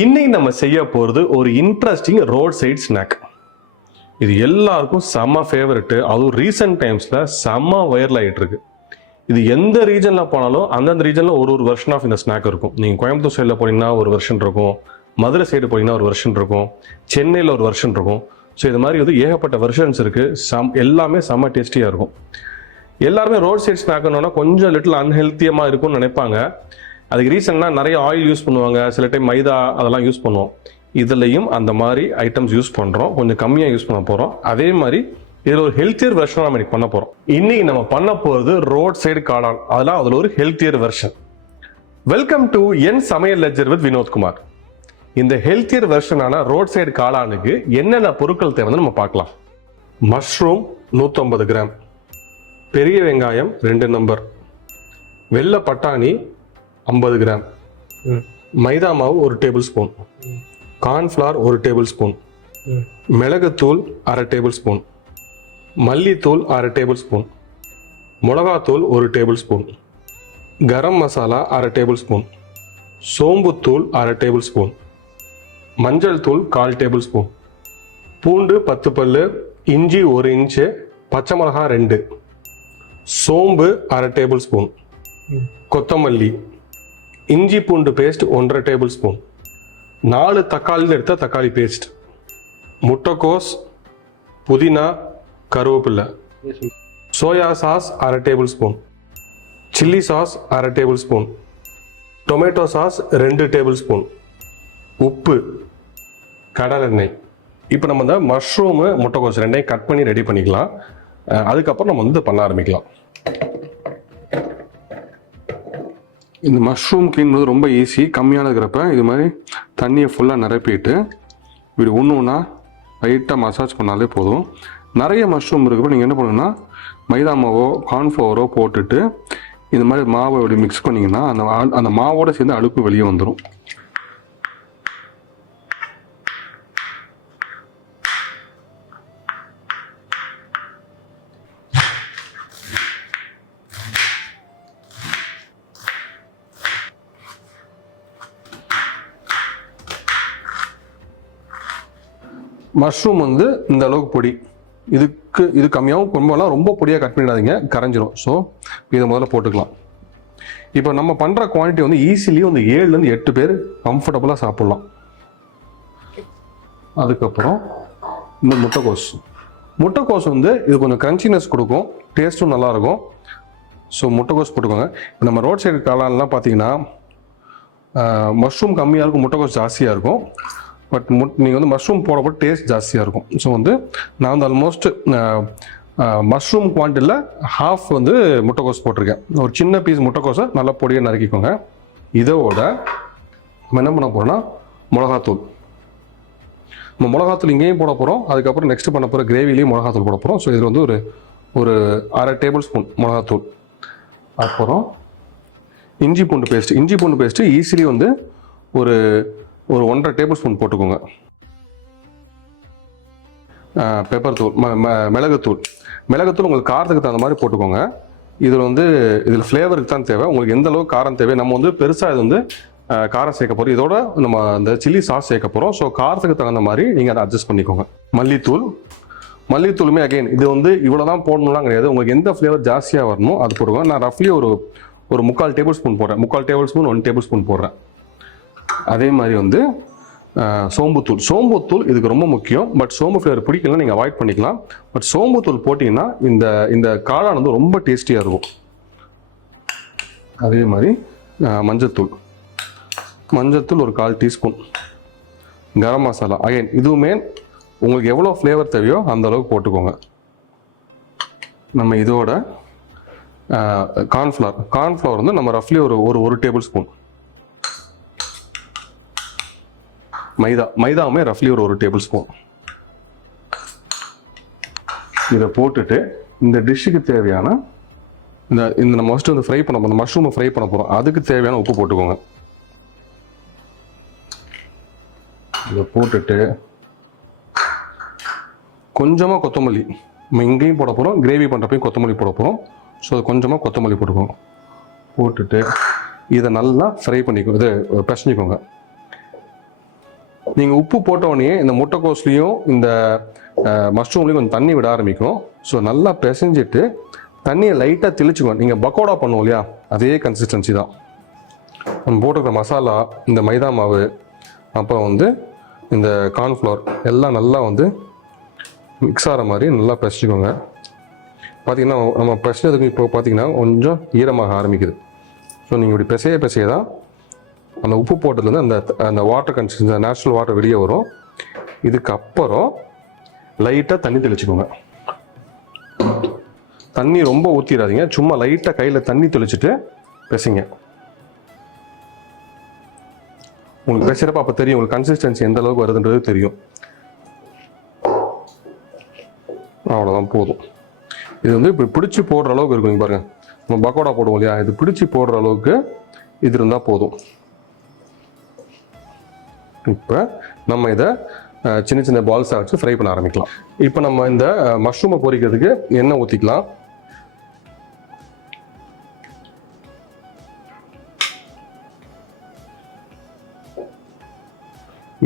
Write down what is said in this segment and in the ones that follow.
இன்னைக்கு நம்ம செய்ய போகிறது ஒரு இன்ட்ரெஸ்டிங் ரோட் சைட் ஸ்நாக். இது எல்லாருக்கும் செம்ம ஃபேவரெட்டு. அதுவும் ரீசெண்ட் டைம்ஸில் செம்ம வைரல் ஆகிட்டு இருக்கு. இது எந்த ரீஜனில் போனாலும் அந்தந்த ரீஜனில் ஒரு வெர்ஷன் ஆஃப் இந்த ஸ்நாக் இருக்கும். நீங்கள் கோயம்புத்தூர் சைடில் போனீங்கன்னா ஒரு வெர்ஷன் இருக்கும், மதுரை சைடு போனீங்கன்னா ஒரு வெர்ஷன் இருக்கும், சென்னையில் ஒரு வெர்ஷன் இருக்கும். ஸோ இது மாதிரி வந்து ஏகப்பட்ட வெர்ஷன்ஸ் இருக்குது. எல்லாமே செம்ம டேஸ்டியாக இருக்கும். எல்லாருமே ரோட் சைட் ஸ்நாக்னா கொஞ்சம் லிட்டில் அன்ஹெல்த்தியமாக இருக்கும்னு நினைப்பாங்க. அதுக்கு ரீசன்னா நிறைய ஆயில் யூஸ் பண்ணுவாங்க, சில டைம் மைதா அதெல்லாம் யூஸ் பண்ணுவோம். இதுலையும் அந்த மாதிரி ஐட்டம்ஸ் யூஸ் பண்ணுறோம், கொஞ்சம் கம்மியாக யூஸ் பண்ண போகிறோம். அதே மாதிரி இதில் ஒரு ஹெல்த்தியர் வெர்ஷன் நம்ம இன்னைக்கு பண்ண போகிறோம். இன்னைக்கு நம்ம பண்ண போகிறது ரோட் சைடு காளான். அதெல்லாம் அதில் ஒரு ஹெல்த்தியர் வெர்ஷன். வெல்கம் டு என் சமையல் லெஜர் வித் வினோத்குமார். இந்த ஹெல்த்தியர் வெர்ஷனான ரோட் சைடு காளானுக்கு என்னென்ன பொருட்கள் தேவைன்னு நம்ம பார்க்கலாம். மஷ்ரூம் 150 கிராம், பெரிய வெங்காயம் 2 நம்பர், வெள்ளை பட்டாணி 50 கிராம், மைதா மாவு 1 table spoon, cornflour 1 table spoon, மிளகுத்தூள் 1/2 டேபிள் ஸ்பூன், மல்லித்தூள் 1/2 டேபிள் ஸ்பூன், மிளகாத்தூள் 1 tablespoon, garam masala 1/2 tablespoon, சோம்புத்தூள் 1/2 டேபிள் ஸ்பூன், மஞ்சள் தூள் 1/4 டேபிள் ஸ்பூன், பூண்டு 10 பல்லு, இஞ்சி 1 இன்ச்சு, பச்சை மிளகா 2, சோம்பு 1/2 டேபிள் ஸ்பூன், கொத்தமல்லி, இஞ்சி பூண்டு பேஸ்ட் 1/2 டேபிள் ஸ்பூன், 4 தக்காளியில் எடுத்த தக்காளி பேஸ்ட், முட்டைக்கோஸ், புதினா, கருவேப்பிலை, soya sauce 1/2 table spoon, chilli sauce 1/2 table spoon, tomato sauce 2 table spoon, உப்பு, கடலெண்ணெய். இப்போ நம்ம இந்த மஷ்ரூமு முட்டைக்கோஸ் ரெண்டையும் கட் பண்ணி ரெடி பண்ணிக்கலாம். அதுக்கப்புறம் நம்ம வந்து பண்ண ஆரம்பிக்கலாம். இந்த மஷ்ரூம் க்ளீன் பண்ணுறது ரொம்ப ஈஸி. கம்மியான இருக்கிறப்ப இது மாதிரி தண்ணியை ஃபுல்லாக நிரப்பிட்டு இப்படி ஒன்று ஒன்றா லைட்டாக மசாஜ் பண்ணாலே போதும். நிறைய மஷ்ரூம் இருக்கிறப்ப நீங்கள் என்ன பண்ணுங்கன்னா மைதா மாவோ கார்ன்ஃப்ளவரோ போட்டுட்டு இந்த மாதிரி மாவை இப்படி மிக்ஸ் பண்ணிங்கன்னா அந்த மாவோடு சேர்ந்து அழுக்கு வெளியே வந்துடும். மஷ்ரூம் வந்து இந்த அளவுக்கு பொடி, இது கம்மியாகவும் ரொம்பலாம் ரொம்ப பொடியாக கட் பண்ணிடாதீங்க, கரைஞ்சிரும். ஸோ இதை முதல்ல போட்டுக்கலாம். இப்போ நம்ம பண்ணுற குவான்டிட்டி வந்து ஈஸிலி வந்து 7லேருந்து 8 பேர் கம்ஃபர்டபுளாக சாப்பிட்லாம். அதுக்கப்புறம் இந்த முட்டைக்கோஸ் வந்து இது கொஞ்சம் கிரன்ச்சினஸ் கொடுக்கும், டேஸ்ட்டும் நல்லாயிருக்கும். ஸோ முட்டைக்கோஸ் போட்டுக்கோங்க. இப்போ நம்ம ரோட் சைடு காளான்லாம் பார்த்தீங்கன்னா மஷ்ரூம் கம்மியாக இருக்கும், முட்டைக்கோஸ் ஜாஸ்தியாக இருக்கும். பட் நீங்கள் வந்து மஷ்ரூம் போடப்போ டேஸ்ட் ஜாஸ்தியாக இருக்கும். ஸோ வந்து நான் வந்து ஆல்மோஸ்ட் மஷ்ரூம் குவான்டிட்டியில் ஹாஃப் வந்து முட்டைக்கோஸ் போட்டிருக்கேன். ஒரு சின்ன பீஸ் முட்டைக்கோஸை நல்லா பொடியாக நறுக்கிக்கோங்க. இதோட நம்ம என்ன பண்ண போகிறோம்னா மிளகாத்தூள். நம்ம மிளகாத்தூள் இங்கேயும் போட போகிறோம். அதுக்கப்புறம் நெக்ஸ்ட் பண்ண போகிற கிரேவிலையும் மிளகாத்தூள் போட போகிறோம். ஸோ இதில் வந்து ஒரு 1/2 டேபிள் ஸ்பூன் மிளகாத்தூள். அப்புறம் இஞ்சி பூண்டு பேஸ்ட்டு ஈஸிலி வந்து ஒரு 1/2 டேபிள் ஸ்பூன் போட்டுக்கோங்க. பெப்பர் தூள், மிளகுத்தூள் உங்களுக்கு காரத்துக்கு தகுந்த மாதிரி போட்டுக்கோங்க. இதில் ஃப்ளேவருக்கு தான் தேவை, உங்களுக்கு எந்த அளவுக்கு காரம் தேவை. நம்ம வந்து பெருசாக இது வந்து காரம் சேர்க்க போகிறோம். இதோட நம்ம அந்த சில்லி சாஸ் சேர்க்க போகிறோம். ஸோ காரத்துக்கு தகுந்த மாதிரி நீங்கள் அதை அட்ஜஸ்ட் பண்ணிக்கோங்க. மல்லித்தூளுமே அகைன் இது வந்து இவ்வளோ தான் போடணும்லாம் கிடையாது. உங்களுக்கு எந்த ஃப்ளேவர் ஜாஸ்தியாக வரணும் அது போடுவோம். நான் ரஃப்லி ஒரு 3/4 டேபிள் ஸ்பூன் போடுறேன். 3/4 டேபிள் ஸ்பூன் 1 டேபிள் ஸ்பூன் போடுறேன். அதே மாதிரி வந்து சோம்புத்தூள் இதுக்கு ரொம்ப முக்கியம். பட் சோம்பு ஃப்ளேவர் பிடிக்கலாம், நீங்கள் அவாய்ட் பண்ணிக்கலாம். பட் சோம்புத்தூள் போட்டிங்கன்னா இந்த காளான் வந்து ரொம்ப டேஸ்டியாக இருக்கும். அதே மாதிரி மஞ்சத்தூள் ஒரு 1/4 டீஸ்பூன், கரம் மசாலா அகைன் இதுவுமே உங்களுக்கு எவ்வளோ ஃப்ளேவர் தேவையோ அந்த அளவுக்கு போட்டுக்கோங்க. நம்ம இதோட கார்ன்ஃப்ளவர் வந்து நம்ம ரஃப்லி ஒரு டேபிள் ஸ்பூன், மைதாவுமே ரஃப்லி ஒரு டேபிள் ஸ்பூன். இதை போட்டுட்டு இந்த டிஷ்ஷுக்கு தேவையான இந்த நம்ம ஃபஸ்ட்டு வந்து ஃப்ரை பண்ண போகிறோம், மஷ்ரூமை ஃப்ரை பண்ண போகிறோம். அதுக்கு தேவையான உப்பு போட்டுக்கோங்க. இதை போட்டுட்டு கொஞ்சமாக கொத்தமல்லி, நம்ம இங்கேயும் போட போகிறோம், கிரேவி பண்ணுறப்பையும் கொத்தமல்லி போட போகிறோம். ஸோ கொஞ்சமாக கொத்தமல்லி போட்டுக்கோங்க. போட்டுட்டு இதை நல்லா ஃப்ரை பண்ணிக்கோ, இதை பிசைஞ்சிக்கோங்க. நீங்கள் உப்பு போட்ட உடனே இந்த முட்டைக்கோஸ்லையும் இந்த மஷ்ரூம்லையும் கொஞ்சம் தண்ணி விட ஆரம்பிக்கும். ஸோ நல்லா பிசைஞ்சிட்டு தண்ணியை லைட்டாக தெளிச்சுக்கணும். நீங்கள் பக்கோடா பண்ணுவோம் இல்லையா, அதே கன்சிஸ்டன்சி தான். நம்ம போட்டுக்கிற மசாலா, இந்த மைதா மாவு, அப்புறம் வந்து இந்த கார்ன்ஃப்ளவர் எல்லாம் நல்லா வந்து மிக்ஸ் ஆகிற மாதிரி நல்லா பிசைச்சிக்கோங்க. பார்த்தீங்கன்னா நம்ம பிசைஞ்சதுக்கு இப்போ பார்த்தீங்கன்னா கொஞ்சம் ஈரமாக ஆரம்பிக்குது. ஸோ நீங்கள் இப்படி பிசைய தான் அந்த உப்பு போட்டதுலேருந்து அந்த அந்த வாட்டர் கன்சிஸ்டன்சி, நேச்சுரல் வாட்டர் வெளியே வரும். இதுக்கப்புறம் லைட்டாக தண்ணி தெளிச்சுக்கோங்க. தண்ணி ரொம்ப ஊற்றிடாதீங்க, சும்மா லைட்டாக கையில் தண்ணி தெளிச்சுட்டு பிசைங்க. உங்களுக்கு பிசைறப்ப அப்போ தெரியும் உங்களுக்கு கன்சிஸ்டன்சி எந்த அளவுக்கு வருதுன்றது தெரியும். அவ்வளோதான், போதும். இது வந்து இப்போ பிடிச்சி போடுற அளவுக்கு இருக்கும். இங்கே பாருங்கள், நம்ம பக்கோடா போடுவோம் இல்லையா, இது பிடிச்சி போடுற அளவுக்கு இது இருந்தால் போதும். இப்போ நம்ம இதை சின்ன சின்ன பால்ஸாக வச்சு ஃப்ரை பண்ண ஆரம்பிக்கலாம். இப்போ நம்ம இந்த மஷ்ரூமை பொரிக்கிறதுக்கு எண்ணெய் ஊற்றிக்கலாம்.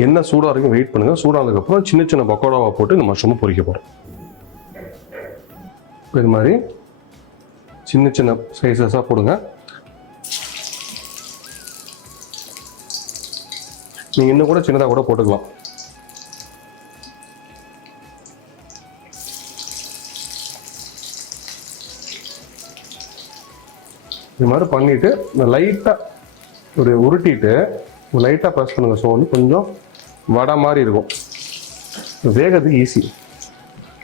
எண்ணெய் சூடாக வரைக்கும் வெயிட் பண்ணுங்க. சூடானதுக்கப்புறம் சின்ன சின்ன பக்கோடாவை போட்டு இந்த மஷ்ரூமை பொரிக்க போகிறோம். இது மாதிரி சின்ன சின்ன சைஸஸாக போடுங்க. நீங்கள் இன்னும் கூட சின்னதாக கூட போட்டுக்கலாம். இது மாதிரி பண்ணிட்டு லைட்டாக ஒரு உருட்டிட்டு லைட்டாக ப்ரெஸ் பண்ணுங்க. ஸோ வந்து கொஞ்சம் வடை மாதிரி இருக்கும், வேகிறதுக்கு ஈஸி.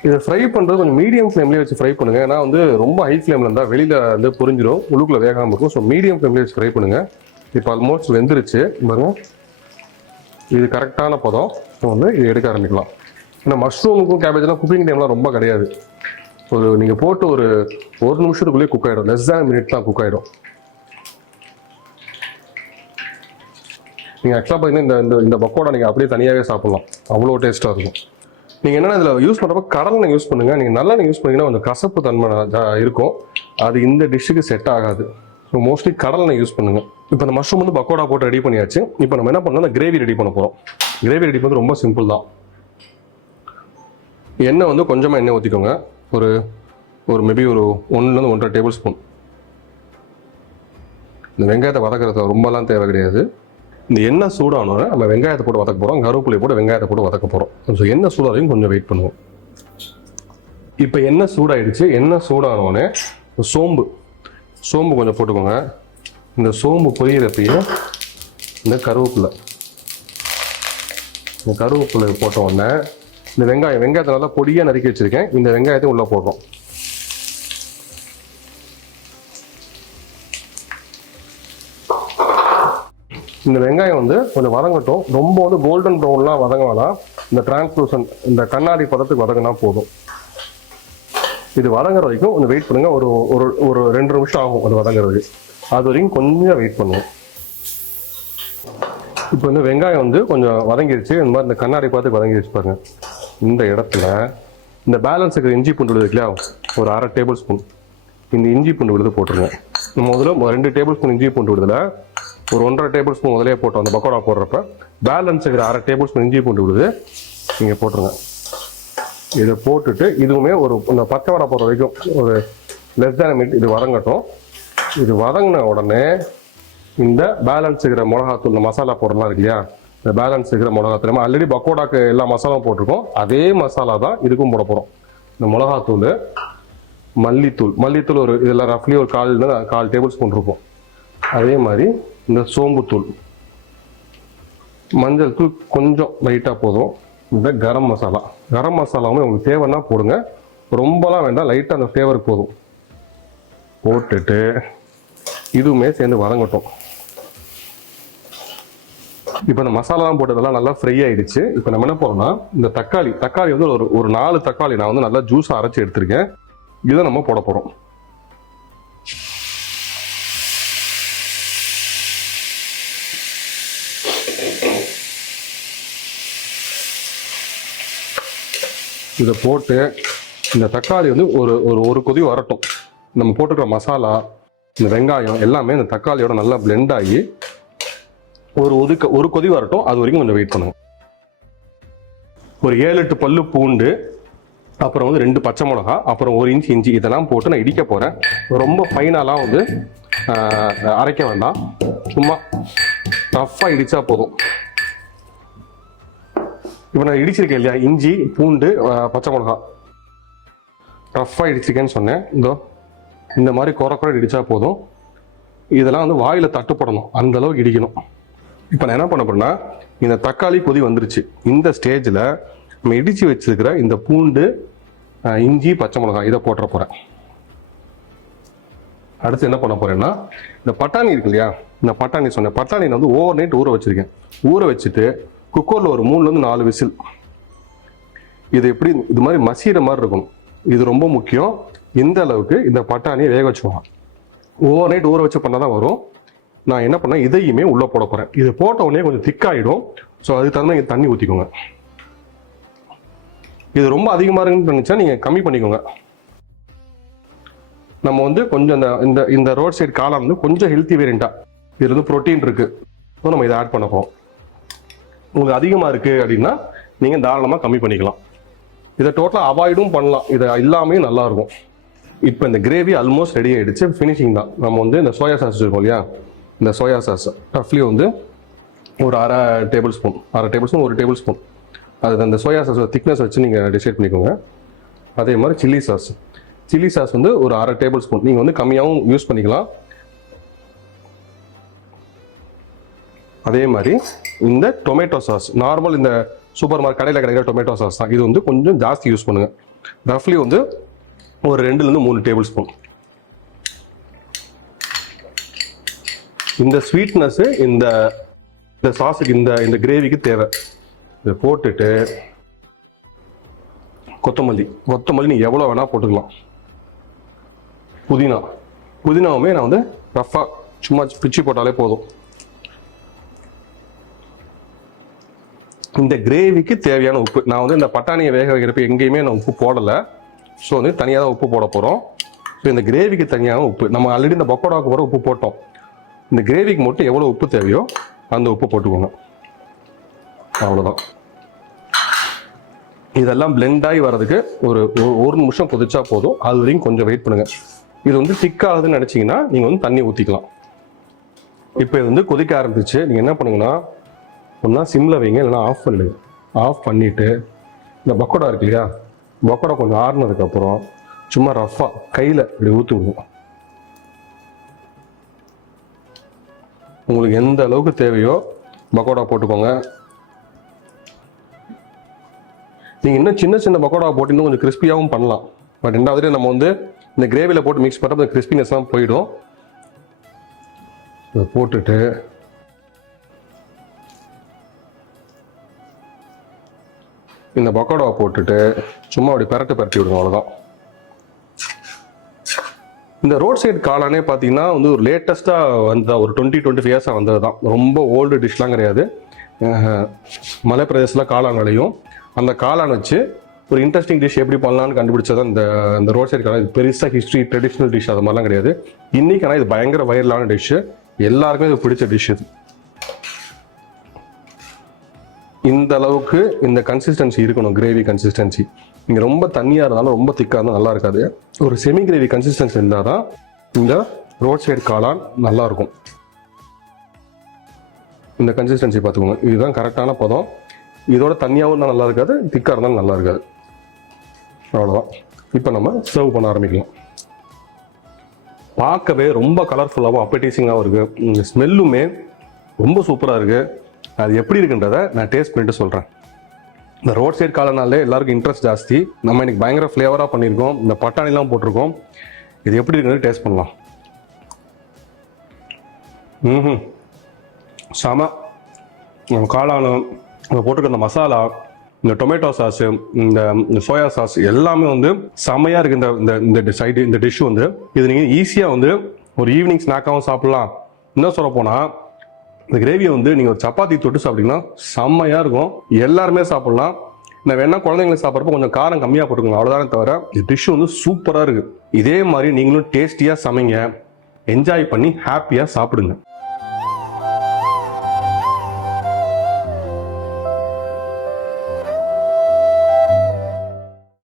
இதை ஃப்ரை பண்ணுறது கொஞ்சம் மீடியம் ஃப்ளேம்லேயே வச்சு ஃப்ரை பண்ணுங்க. ஏன்னா வந்து ரொம்ப ஹை ஃப்ளேமில் இருந்தால் வெளியில் வந்து பொரிஞ்சிடும், உள்ளுக்குள்ளே வேகாமல் இருக்கும். ஸோ மீடியம் ஃப்ளேம்லேயே வச்சு ஃப்ரை பண்ணுங்க. இப்போ ஆல்மோஸ்ட் வெந்துருச்சு பாருங்க. இது கரெக்டான பதம். ஸோ வந்து இது எடுக்க ஆரம்பிக்கலாம். ஏன்னா மஷ்ரூமுக்கும் கேபேஜ்லாம் குக்கிங் டைம்லாம் ரொம்ப கிடையாது. ஒரு நீங்கள் போட்டு ஒரு நிமிஷத்துக்குள்ளேயே குக் ஆகிடும். லெஸ் தேன் மினிட் தான் குக் ஆகிடும். நீங்கள் ஆக்சுவலாக பார்த்தீங்கன்னா இந்த இந்த பக்கோடா நீங்கள் அப்படியே தனியாகவே சாப்பிட்லாம், அவ்வளோ டேஸ்ட்டாக இருக்கும். நீங்கள் என்னென்னா இதில் யூஸ் பண்ணுறப்ப கடலை யூஸ் பண்ணுங்கள். நீங்கள் நல்லெண்ணெய் யூஸ் பண்ணிங்கன்னா கொஞ்சம் கசப்பு தன்மை இருக்கும், அது இந்த டிஷ்ஷுக்கு செட் ஆகாது. ஸோ மோஸ்ட்லி கடலை யூஸ் பண்ணுங்கள். இப்போ இந்த மஷ்ரூம் வந்து பக்கோடா போட்டு ரெடி பண்ணியாச்சு. இப்போ நம்ம என்ன பண்ணோம், அந்த கிரேவி ரெடி பண்ண போகிறோம். கிரேவி ரெடி பண்ணுறது ரொம்ப சிம்பிள் தான். எண்ணெய் வந்து கொஞ்சமாக எண்ணெய் ஊற்றிக்கோங்க. ஒரு மேபி ஒரு 1 to 1.5 டேபிள் ஸ்பூன். இந்த வெங்காயத்தை வதக்கிறது ரொம்பலாம் தேவை கிடையாது. இந்த எண்ணெய் சூடானோட நம்ம வெங்காயத்தை போட்டு வதக்க போகிறோம். கருவேப்பிலை போட்டு வெங்காயத்தை போட்டு வதக்க போகிறோம். ஸோ எண்ணெய் சூடாதையும் கொஞ்சம் வெயிட் பண்ணுவோம். இப்போ எண்ணெய் சூடாயிடுச்சு. எண்ணெய் சூடானோடனே சோம்பு கொஞ்சம் போட்டுக்கோங்க. இந்த சோம்பு பொரியிறப்பையே இந்த கருவேப்பிலை போட்ட உடனே இந்த வெங்காயத்தை நல்லா பொடியாக நறுக்கி வச்சுருக்கேன். இந்த வெங்காயத்தையும் உள்ளே போடுறோம். இந்த வெங்காயம் வந்து கொஞ்சம் வதங்கட்டும். ரொம்ப வந்து கோல்டன் ப்ரௌன்லாம் வதங்க வேணாம். இந்த டிரான்ஸ்லூசன், இந்த கண்ணாடி பதத்துக்கு வதங்கினா போதும். இது வதங்குற வரைக்கும் கொஞ்சம் வெயிட் பண்ணுங்க. ஒரு 2 நிமிஷம் ஆகும் அது வதங்குறதுக்கு. அது வரைக்கும் கொஞ்சம் வெயிட் பண்ணுவோம். இப்போ வந்து வெங்காயம் வந்து கொஞ்சம் வதங்கிடுச்சு. இந்த மாதிரி இந்த கண்ணாடி பார்த்து வதங்கிடுச்சு பாருங்க. இந்த இடத்துல இந்த பேலன்ஸ் இருக்கிற இஞ்சி பூண்டு விழுது இல்லையா, ஒரு 1/2 டேபிள் ஸ்பூன் இந்த இஞ்சி பூண்டு விழுது போட்டுருங்க. முதல்ல 2 டேபிள் ஸ்பூன் இஞ்சி பூண்டு விழுதுல ஒரு 1.5 டேபிள் ஸ்பூன் முதலே போட்டோம். அந்த பக்கோடா போடுறப்ப பேலன்ஸ் இருக்கிற 1/2 டேபிள் ஸ்பூன் இஞ்சி பூண்டு விழுது நீங்கள் போட்டுருங்க. இதை போட்டுட்டு இதுவுமே இந்த பச்சை வடை போடுற வரைக்கும் ஒரு லெஸ் தேன் மினிட் இது வதங்கட்டும். இது வதங்கின உடனே இந்த பேலன்ஸ் இருக்கிற மிளகாத்தூள், இந்த மசாலா போடுறதுலாம் இருக்கு இல்லையா, இந்த பேலன்ஸ் இருக்கிற மிளகாத்தூள் நம்ம ஆல்ரெடி பக்கோடாக்கு எல்லா மசாலாவும் போட்டிருக்கோம். அதே மசாலா தான் இதுக்கும் போட போகிறோம். இந்த மிளகாத்தூள், மல்லித்தூள் ஒரு இதில் ரஃப்லி ஒரு 1/4 டேபிள் ஸ்பூன் இருக்கும். அதே மாதிரி இந்த சோம்புத்தூள், மஞ்சள் தூள் கொஞ்சம் லைட்டாக போதும். இந்த கரம் மசாலாவும் உங்களுக்கு தேவைன்னா போடுங்க, ரொம்பலாம் வேண்டாம், லைட்டாக அந்த ஃப்ளேவர் போதும். போட்டுட்டு இதுவுமே சேர்ந்து வதங்கட்டும். இப்போ இந்த மசாலாலாம் போட்டதெல்லாம் நல்லா ஃப்ரை ஆயிடுச்சு. இப்போ நம்ம என்ன போறோம்னா இந்த தக்காளி வந்து ஒரு 4 தக்காளி நான் வந்து நல்லா ஜூஸாக அரைச்சி எடுத்திருக்கேன். இதை நம்ம போட போகிறோம். இதை போட்டு இந்த தக்காளி வந்து ஒரு கொதி வரட்டும். நம்ம போட்டுக்கிற மசாலா, இந்த வெங்காயம் எல்லாமே இந்த தக்காளியோட நல்லா பிளெண்ட் ஆகி ஒரு கொதி வரட்டும். அது வரைக்கும் கொஞ்சம் வெயிட் பண்ணுங்க. ஒரு 7-8 பல்லு பூண்டு, அப்புறம் வந்து 2 பச்சை மிளகா, அப்புறம் 1 இன்ச் இஞ்சி, இதெல்லாம் போட்டு நான் இடிக்க போகிறேன். ரொம்ப ஃபைனாலாம் வந்து அரைக்க வேண்டாம், சும்மா ரஃப்பாக இடித்தா போதும். இப்போ நான் இடிச்சிருக்கேன் இல்லையா, இஞ்சி பூண்டு பச்சை மிளகா ரஃப்பாக இடிச்சிருக்கேன்னு சொன்னேன். இந்த மாதிரி குறை இடித்தா போதும். இதெல்லாம் வந்து வாயில் தட்டுப்படணும், அந்த அளவுக்கு இடிக்கணும். இப்போ நான் என்ன பண்ண போறேன்னா, இந்த தக்காளி கொதி வந்துருச்சு. இந்த ஸ்டேஜில் நம்ம இடித்து வச்சிருக்கிற இந்த பூண்டு, இஞ்சி, பச்சை மிளகாய் இதை போட்டுற போகிறேன். அடுத்து என்ன பண்ண போறேன்னா, இந்த பட்டாணி இருக்கு இல்லையா, இந்த பட்டாணி சொன்னேன், பட்டாணி வந்து ஓவர் நைட் ஊற வச்சிருக்கேன். ஊற வச்சுட்டு குக்கரில் ஒரு 3-4 விசில். இது எப்படி இது மாதிரி மசிகிற மாதிரி இருக்கணும். இது ரொம்ப முக்கியம். இந்த அளவுக்கு இந்த பட்டாணியை வேக வச்சுக்கோங்க. ஓவர் நைட் ஊற வச்சு பண்ணால் தான் வரும். நான் என்ன பண்ணேன், இதையுமே உள்ளே போட போகிறேன். இது போட்ட உடனே கொஞ்சம் திக்காயிடும். ஸோ அதுக்கு தகுந்த மாதிரி தண்ணி ஊற்றிக்கோங்க. இது ரொம்ப அதிகமாக இருக்குன்னு நினச்சா நீங்கள் கம்மி பண்ணிக்கோங்க. நம்ம வந்து கொஞ்சம் இந்த இந்த ரோட் சைடு காளான் வந்து கொஞ்சம் ஹெல்த்தி வேரியண்ட்டாக, இது வந்து ப்ரோட்டீன் இருக்குது. ஸோ நம்ம இதை ஆட் பண்ண போகிறோம். உங்களுக்கு அதிகமாக இருக்குது அப்படின்னா நீங்கள் தாராளமாக கம்மி பண்ணிக்கலாம். இதை டோட்டலாக அவாய்டும் பண்ணலாம், இதை எல்லாமே நல்லாயிருக்கும். இப்போ இந்த கிரேவி ஆல்மோஸ்ட் ரெடி ஆகிடுச்சு. ஃபினிஷிங் தான். நம்ம வந்து இந்த சோயா சாஸ் இருக்கும் இல்லையா, இந்த சோயா சாஸ் ரஃப்லி வந்து ஒரு 1/2 டேபிள் ஸ்பூன், 1 டேபிள் ஸ்பூன் அது அந்த சோயா சாஸோட திக்னஸ் வச்சு நீங்கள் டிசைட் பண்ணிக்கோங்க. அதே மாதிரி சில்லி சாஸ் வந்து ஒரு 1/2 டேபிள் ஸ்பூன். நீங்கள் வந்து கம்மியாகவும் யூஸ் பண்ணிக்கலாம். அதே மாதிரி இந்த டொமேட்டோ சாஸ், நார்மல் இந்த சூப்பர் மார்க்கெட் கடையில் கிடைக்கிற டொமேட்டோ சாஸ் தான். இது வந்து கொஞ்சம் ஜாஸ்தி யூஸ் பண்ணுங்க. ரஃப்லி வந்து ஒரு 2-3 டேபிள் ஸ்பூன். இந்த ஸ்வீட்னஸ் இந்த சாஸுக்கு இந்த கிரேவிக்கு தேவை. இதை போட்டுட்டு கொத்தமல்லி நீங்கள் எவ்வளோ வேணால் போட்டுக்கலாம். புதினாவுமே நான் வந்து ரஃப்பாக சும்மா பிச்சு போட்டாலே போதும். இந்த கிரேவிக்கு தேவையான உப்பு, நான் வந்து இந்த பட்டாணியை வேக வைக்கிறப்ப எங்கேயுமே நான் உப்பு போடலை. ஸோ வந்து தனியாக தான் உப்பு போட போகிறோம். ஸோ இந்த கிரேவிக்கு தனியான உப்பு, நம்ம ஆல்ரெடி இந்த பக்கோடாவுக்கு போகிற உப்பு போட்டோம். இந்த கிரேவிக்கு மட்டும் எவ்வளோ உப்பு தேவையோ அந்த உப்பு போட்டுக்கோங்க. அவ்வளோதான். இதெல்லாம் பிளெண்ட் ஆகி வர்றதுக்கு ஒரு நிமிஷம் கொதிச்சா போதும். அது வரைக்கும் கொஞ்சம் வெயிட் பண்ணுங்க. இது வந்து திக் ஆகுதுன்னு நினச்சிங்கன்னா நீங்கள் வந்து தண்ணி ஊற்றிக்கலாம். இப்போ இது வந்து கொதிக்க ஆரம்பிச்சு. நீங்கள் என்ன பண்ணுங்கன்னா, ஒன்றா சிம்மில் வைங்க, இல்லைன்னா ஆஃப் பண்ணிடுங்க. ஆஃப் பண்ணிவிட்டு இந்த பக்கோடா இருக்கு இல்லையா, பக்கோடா கொஞ்சம் ஆறுனதுக்கப்புறம் சும்மா ரஃப்பாக கையில் இப்படி ஊற்றுங்க. உங்களுக்கு எந்த அளவுக்கு தேவையோ பக்கோடா போட்டுக்கோங்க. நீங்கள் இன்னும் சின்ன பக்கோடா போட்டு இன்னும் கொஞ்சம் கிறிஸ்பியாகவும் பண்ணலாம். பட் ரெண்டாவது நம்ம வந்து இந்த கிரேவியில் போட்டு மிக்ஸ் பண்ணுறப்ப அந்த கிறிஸ்பினஸ்லாம் போயிடும். இதை போட்டுட்டு இந்த பக்கோடாவை போட்டுட்டு சும்மா அப்படி பரட்டி விடுங்க. அவ்வளோதான். இந்த ரோட் சைடு காளானே பார்த்தீங்கன்னா வந்து ஒரு லேட்டஸ்ட்டாக வந்த ஒரு 20-25 இயர்ஸாக வந்தது தான். ரொம்ப ஓல்டு டிஷ்லாம் கிடையாது. மலை பிரதேசத்தில் காளான் விளையும். அந்த காளான் வச்சு ஒரு இன்ட்ரெஸ்டிங் டிஷ் எப்படி பண்ணலான்னு கண்டுபிடிச்சதான் இந்த ரோட் சைடு காளான். இது பெருசாக ஹிஸ்ட்ரி ட்ரெடிஷ்னல் டிஷ் அது மாதிரிலாம் கிடையாது. இன்னைக்கு ஆனால் இது பயங்கர வைரலான டிஷ்ஷு. எல்லாருக்குமே இது பிடிச்ச டிஷ் இது. இந்த அளவுக்கு இந்த கன்சிஸ்டன்சி இருக்கணும், கிரேவி கன்சிஸ்டன்சி. நீங்கள் ரொம்ப தண்ணியாக இருந்தாலும் ரொம்ப திக்காக இருந்தாலும் நல்லா இருக்காது. ஒரு செமி கிரேவி கன்சிஸ்டன்சி இருந்தால் தான் இந்த ரோட் சைடு காளான் நல்லாயிருக்கும். இந்த கன்சிஸ்டன்சி பார்த்துக்கோங்க. இதுதான் கரெக்டான பதம். இதோட தண்ணியாகவும் இருந்தால் நல்லா இருக்காது, திக்காக இருந்தாலும் நல்லா இருக்காது. அவ்வளோதான். இப்போ நம்ம சர்வ் பண்ண ஆரம்பிக்கலாம். பார்க்கவே ரொம்ப கலர்ஃபுல்லாகவும் அப்படைசிங்காகவும் இருக்குது. ஸ்மெல்லுமே ரொம்ப சூப்பராக இருக்குது. அது எப்படி இருக்குன்றதை நான் டேஸ்ட் பண்ணிட்டு சொல்கிறேன். இந்த ரோட் சைடு காளானாலே எல்லாருக்கும் இன்ட்ரெஸ்ட் ஜாஸ்தி. நம்ம இன்னைக்கு பயங்கர ஃப்ளேவராக பண்ணியிருக்கோம். இந்த பட்டாணிலாம் போட்டிருக்கோம். இது எப்படி இருக்குன்னு டேஸ்ட் பண்ணலாம். செம. நம்ம காளான் போட்டிருக்க இந்த மசாலா, இந்த டொமேட்டோ சாஸு, இந்த சோயா சாஸ் எல்லாமே வந்து செமையாக இருக்குது. இந்த டிஷ் வந்து இது நீங்கள் ஈஸியாக வந்து ஒரு ஈவினிங் ஸ்நாக்காகவும் சாப்பிட்லாம். இன்னும் சொல்ல போனால் இந்த கிரேவியை வந்து நீங்கள் ஒரு சப்பாத்தி தொட்டு சாப்பிட்டீங்கன்னா செம்மையாக இருக்கும். எல்லாருமே சாப்பிட்லாம். நான் வேணா குழந்தைங்களுக்கு சாப்பிட்றப்ப கொஞ்சம் காரம் கம்மியாக போட்டுக்கோங்க, அவ்வளோதானே தவிர இந்த டிஷ் வந்து சூப்பராக இருக்குது. இதே மாதிரி நீங்களும் டேஸ்டியாக சமைங்க, என்ஜாய் பண்ணி ஹாப்பியாக சாப்பிடுங்க.